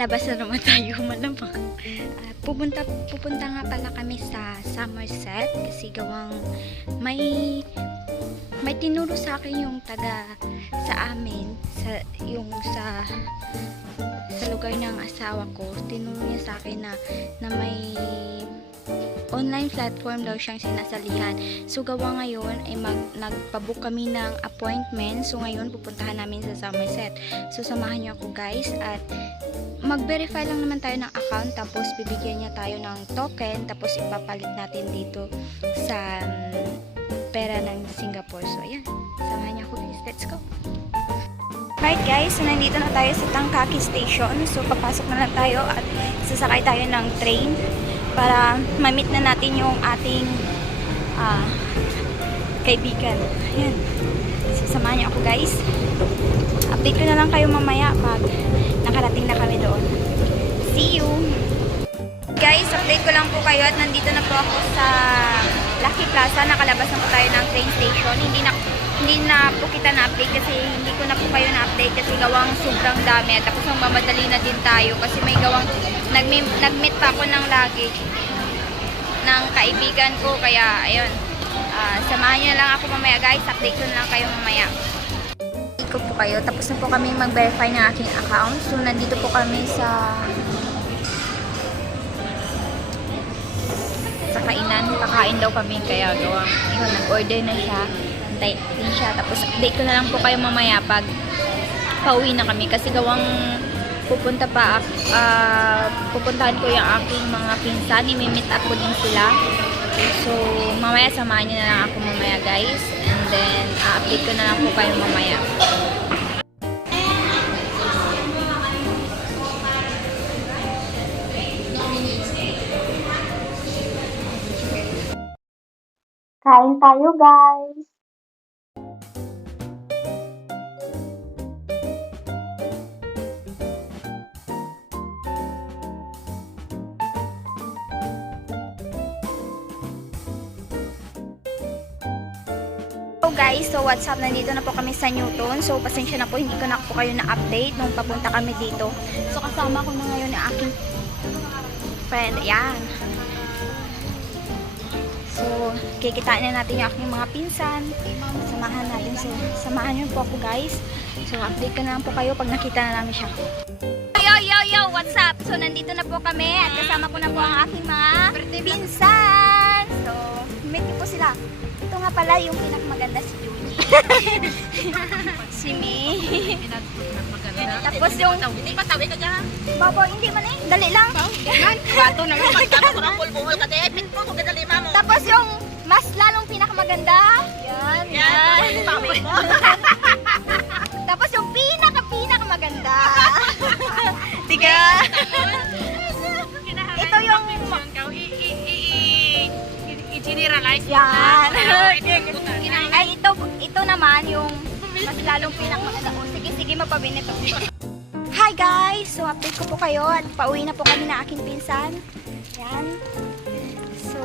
nakalabas na naman tayo malamang. Pupunta nga pala kami sa Somerset kasi gawang may tinuro sa akin yung taga sa amin sa lugar ng asawa ko. Tinuro niya sa akin na may online platform daw siyang sinasalihan. So gawa ngayon ay nagpabook kami ng appointment. So ngayon pupuntahan namin sa Somerset. So samahan niyo ako guys at mag-verify lang naman tayo ng account tapos bibigyan niya tayo ng token tapos ipapalit natin dito sa pera ng Singapore. So ayan, samahan niyo ako guys. Let's go! Right guys, so nandito na tayo sa Tangkaki Station. So papasok na lang tayo at sasakay tayo ng train para ma-meet na natin yung ating kaibigan. Ayan. So samahan niyo ako guys. Update ko na lang kayo mamaya pag nakarating na kami doon. See you! Guys, update ko lang po kayo at nandito na po ako sa Lucky Plaza. Nakalabas na po tayo ng train station. Hindi na po kita na-update kasi hindi ko na po kayo na-update kasi gawang sobrang dami at tapos mamadali na din tayo kasi may gawang nag-meet pa ako ng luggage ng kaibigan ko kaya ayun, samahan nyo na lang ako mamaya guys, update ko na lang kayo mamaya. Update ko po kayo, tapos na po kami mag-verify ng aking account. So nandito po kami sa kainan, kakain daw kami kaya gawang yun, nag-order na siya. Din siya. Tapos update ko na lang po kayo mamaya pag pauwi na kami kasi gawang pupuntahan ko yung aking mga pinsan, i-meet up ko din sila. So mamaya samahan niyo na lang ako mamaya guys and then update ko na lang po kayo mamaya. Kain tayo guys! Guys, so what's up, nandito na po kami sa Newton. So pasensya na po, hindi ko na po kayo na-update nung papunta kami dito. So kasama ko na ngayon ang aking friend, ayan. So kikitain na natin yung aking mga pinsan. Samahan nyo po ako guys. So update ko na lang po kayo pag nakita na namin siya. Yo, what's up? So nandito na po kami at kasama ko na po ang aking mga pinsan. So meet niyo po sila. Ito nga pala yung pinakamaganda si Julie. Si May. Tapos yung... Hindi pa tawi ka dyan. Babo, hindi man eh. Dali lang. Bato na nga. Magkano ko ng pulbungol ka dyan. Pit po, magdali mo. Tapos yung mas lalong pinakamaganda. Yan. Tapos yung pinakamaganda. Tiga. Ito yung... I-generalize. Yan. Ay, ito naman yung mas lalong pinakamaganda. Sige, mapabinit ako. Hi guys! So, update ko po kayo at pauwi na po kami na aking pinsan. Yan. So,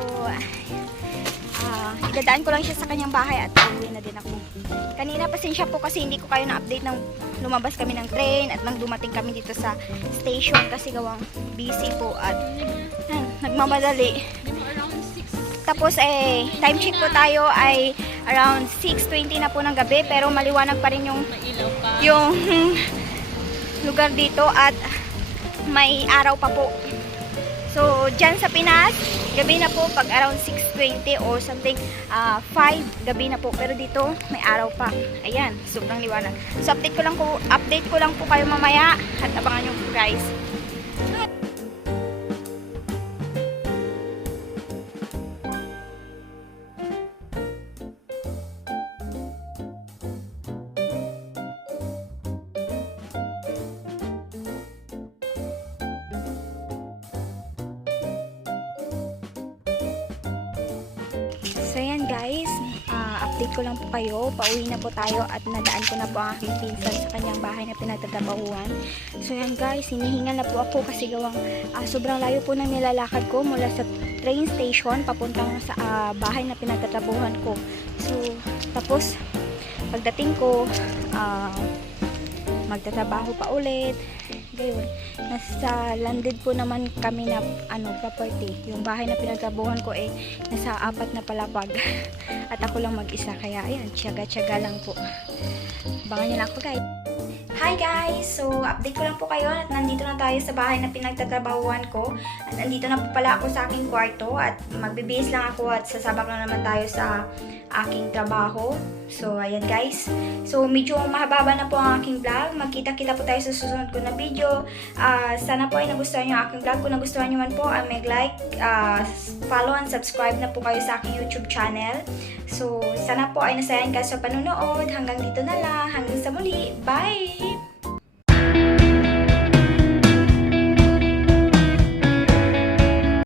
idadaan ko lang siya sa kanyang bahay at pauwi na din ako. Kanina, pasensya po kasi hindi ko kayo na-update nang lumabas kami ng train at nang dumating kami dito sa station kasi gawang busy po at nagmamadali. Tapos time check po tayo ay around 6:20 na po ng gabi pero maliwanag pa rin yung lugar dito at may araw pa po. So dyan sa Pinas, gabi na po pag around 6:20 or something 5 gabi na po pero dito may araw pa. Ayan, sobrang liwanag. So update ko lang po kayo mamaya at abangan nyo po guys. So yan guys, update ko lang po kayo, pauwi na po tayo at nadaan ko na po ang aking pinsan sa kanyang bahay na pinagtatrabahuan. So yan guys, hinihinga na po ako kasi gawang sobrang layo po ng nilalakad ko mula sa train station papuntang sa bahay na pinagtatrabahuan ko. So tapos pagdating ko magtatrabaho pa ulit, Gayon. Nasa landed po naman kami na property. Yung bahay na pinagtrabuhan ko nasa 4 na palapag. At ako lang mag-isa. Kaya ayan, tiyaga-tiyaga lang po. Abangan nyo lang ako guys. Hi guys! So, update ko lang po kayo at nandito na tayo sa bahay na pinagtatrabahuan ko. At nandito na po pala ako sa aking kwarto at magbibihis lang ako at sasabak na naman tayo sa aking trabaho. So, ayan guys. So, medyo mahaba na po ang aking vlog. Magkita-kita po tayo sa susunod ko na video. Sana po ay nagustuhan nyo ang aking vlog. Kung nagustuhan nyo man po, mag-like, follow and subscribe na po kayo sa aking YouTube channel. So, sana po ay nasayan kayo sa panunood. Hanggang dito na lang. Hanggang sa muli. Bye!